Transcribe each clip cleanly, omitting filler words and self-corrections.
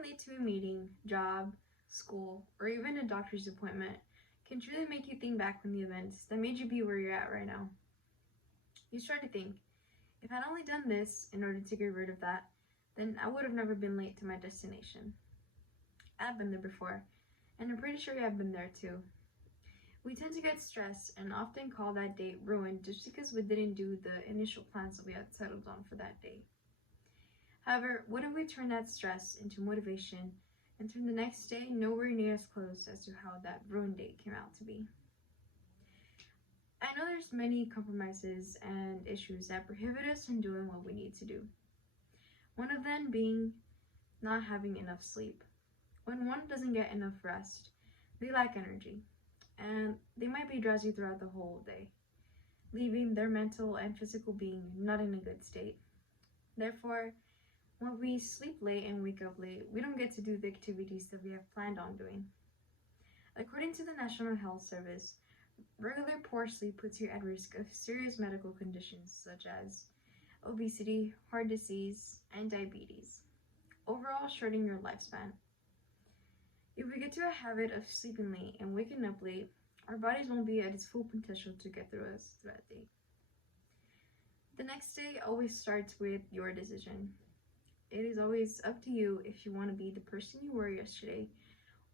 running late to a meeting, job, school, or even a doctor's appointment can truly make you think back on the events that made you be where you're at right now. You start to think, if I'd only done this in order to get rid of that, then I would have never been late to my destination. I've been there before, and I'm pretty sure you have been there too. We tend to get stressed and often call that date ruined just because we didn't do the initial plans that we had settled on for that day. However, what if we turn that stress into motivation and turn the next day nowhere near as close as to how that ruined date came out to be? I know there's many compromises and issues that prohibit us from doing what we need to do. One of them being not having enough sleep. When one doesn't get enough rest, they lack energy, and they might be drowsy throughout the whole day, leaving their mental and physical being not in a good state. Therefore, when we sleep late and wake up late, we don't get to do the activities that we have planned on doing. According to the National Health Service, regular poor sleep puts you at risk of serious medical conditions such as obesity, heart disease, and diabetes, overall shortening your lifespan. If we get to a habit of sleeping late and waking up late, our bodies won't be at its full potential to get through that day. The next day always starts with your decision. It is always up to you if you want to be the person you were yesterday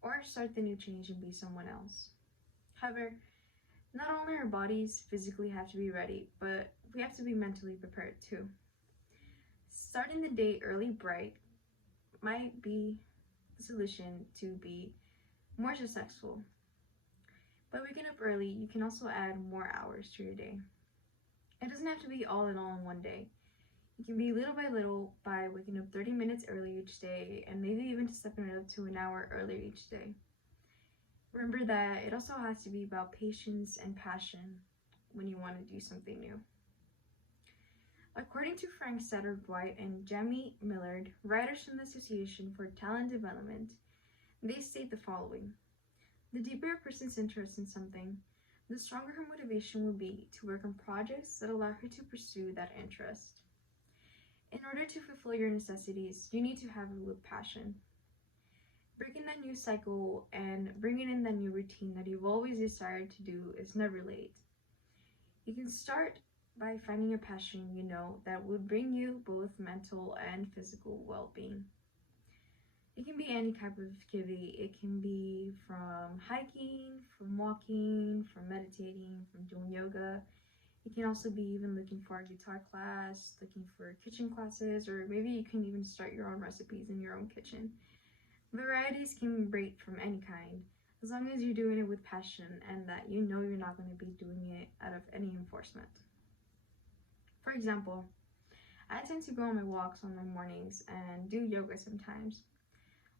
or start the new change and be someone else. However, not only our bodies physically have to be ready, but we have to be mentally prepared too. Starting the day early bright might be the solution to be more successful. By waking up early, you can also add more hours to your day. It doesn't have to be all in one day. It can be little by little by waking up 30 minutes early each day and maybe even stepping it up to an hour earlier each day. Remember that it also has to be about patience and passion when you want to do something new. According to Frank Satterwhite and Jamie Millard, writers from the Association for Talent Development, they state the following: the deeper a person's interest in something, the stronger her motivation will be to work on projects that allow her to pursue that interest. In order to fulfill your necessities, you need to have it with passion. Breaking that new cycle and bringing in that new routine that you've always desired to do is never late. You can start by finding a passion you know that will bring you both mental and physical well-being. It can be any type of activity. It can be from hiking, from walking, from meditating, from doing yoga. It can also be even looking for a guitar class, looking for kitchen classes, or maybe you can even start your own recipes in your own kitchen. Varieties can break from any kind, as long as you're doing it with passion and that you know you're not going to be doing it out of any enforcement. For example, I tend to go on my walks on my mornings and do yoga sometimes.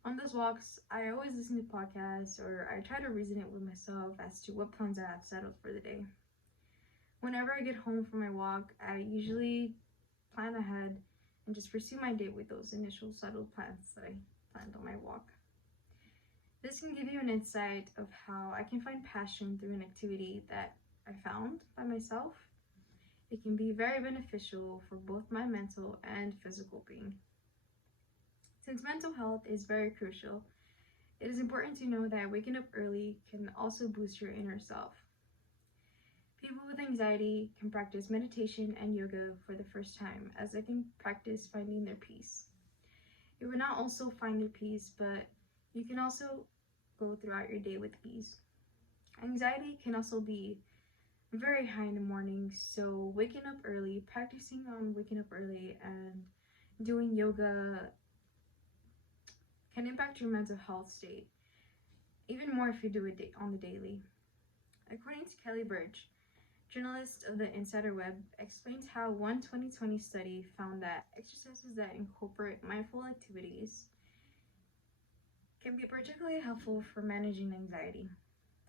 On those walks, I always listen to podcasts or I try to reason it with myself as to what plans I have settled for the day. Whenever I get home from my walk, I usually plan ahead and just pursue my day with those initial settled plans that I planned on my walk. This can give you an insight of how I can find passion through an activity that I found by myself. It can be very beneficial for both my mental and physical being. Since mental health is very crucial, it is important to know that waking up early can also boost your inner self. People with anxiety can practice meditation and yoga for the first time, as they can practice finding their peace. You will not also find your peace, but you can also go throughout your day with ease. Anxiety can also be very high in the morning, so waking up early, practicing on waking up early and doing yoga can impact your mental health state, even more if you do it on the daily. According to Kelly Birch, journalist of the Insider Web, explains how one 2020 study found that exercises that incorporate mindful activities can be particularly helpful for managing anxiety.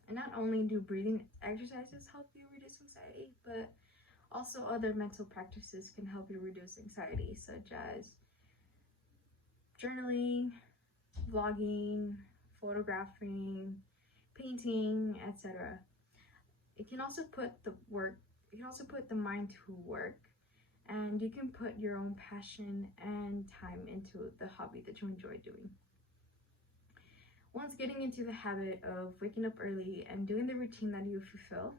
And not only do breathing exercises help you reduce anxiety, but also other mental practices can help you reduce anxiety, such as journaling, vlogging, photographing, painting, etc. It can also put the mind to work, and you can put your own passion and time into the hobby that you enjoy doing. Once getting into the habit of waking up early and doing the routine that you fulfill,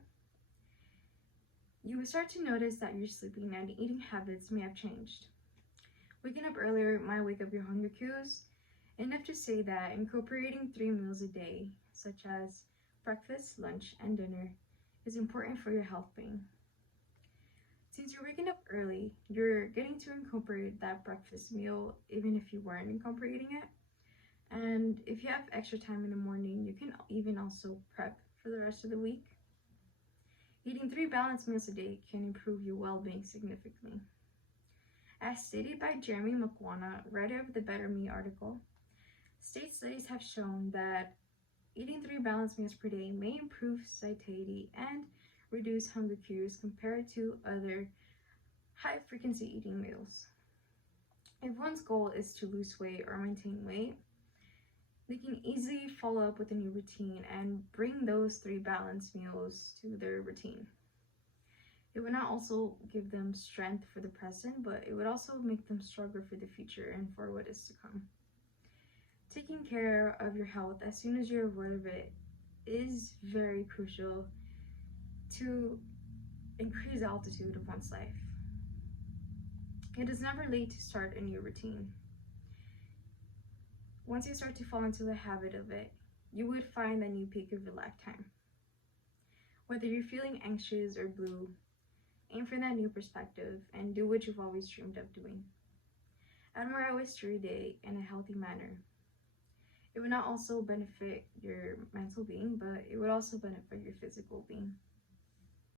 you will start to notice that your sleeping and eating habits may have changed. Waking up earlier might wake up your hunger cues, enough to say that incorporating 3 meals a day, such as breakfast, lunch, and dinner, is important for your health being. Since you're waking up early, you're getting to incorporate that breakfast meal even if you weren't incorporating it. And if you have extra time in the morning, you can even also prep for the rest of the week. Eating 3 balanced meals a day can improve your well-being significantly. As stated by Jeremy McWana, writer of the Better Me article, state studies have shown that eating 3 balanced meals per day may improve satiety and reduce hunger cues compared to other high-frequency eating meals. If one's goal is to lose weight or maintain weight, they can easily follow up with a new routine and bring those 3 balanced meals to their routine. It would not also give them strength for the present, but it would also make them stronger for the future and for what is to come. Taking care of your health as soon as you're aware of it is very crucial to increase the altitude of one's life. It is never late to start a new routine. Once you start to fall into the habit of it, you would find a new peak of your lifetime. Whether you're feeling anxious or blue, aim for that new perspective and do what you've always dreamed of doing. Add more hours to your day in a healthy manner. It would not also benefit your mental being, but it would also benefit your physical being.